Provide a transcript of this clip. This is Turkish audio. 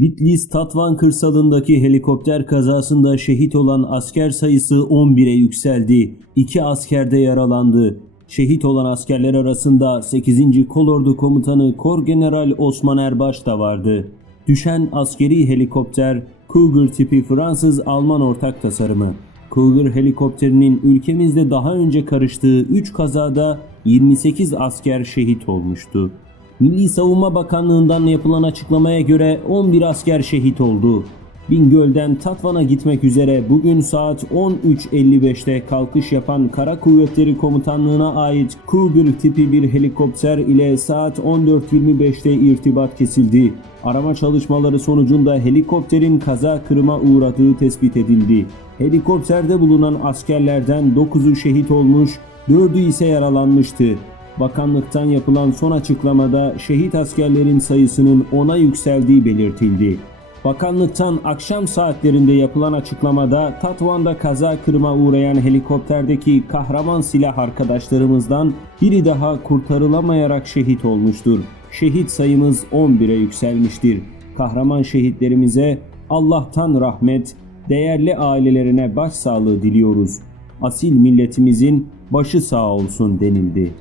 Bitlis Tatvan kırsalındaki helikopter kazasında şehit olan asker sayısı 11'e yükseldi. 2 asker de yaralandı. Şehit olan askerler arasında 8. Kolordu Komutanı Kor General Osman Erbaş da vardı. Düşen askeri helikopter Cougar tipi Fransız-Alman ortak tasarımı. Cougar helikopterinin ülkemizde daha önce karıştığı 3 kazada 28 asker şehit olmuştu. Milli Savunma Bakanlığı'ndan yapılan açıklamaya göre 11 asker şehit oldu. Bingöl'den Tatvan'a gitmek üzere bugün saat 13.55'te kalkış yapan Kara Kuvvetleri Komutanlığı'na ait Cougar tipi bir helikopter ile saat 14.25'te irtibat kesildi. Arama çalışmaları sonucunda helikopterin kaza kırıma uğradığı tespit edildi. Helikopterde bulunan askerlerden 9'u şehit olmuş, 4'ü ise yaralanmıştı. Bakanlıktan yapılan son açıklamada şehit askerlerin sayısının 10'a yükseldiği belirtildi. Bakanlıktan akşam saatlerinde yapılan açıklamada Tatvan'da kaza kırıma uğrayan helikopterdeki kahraman silah arkadaşlarımızdan biri daha kurtarılamayarak şehit olmuştur. Şehit sayımız 11'e yükselmiştir. Kahraman şehitlerimize Allah'tan rahmet, değerli ailelerine başsağlığı diliyoruz. Asil milletimizin başı sağ olsun denildi.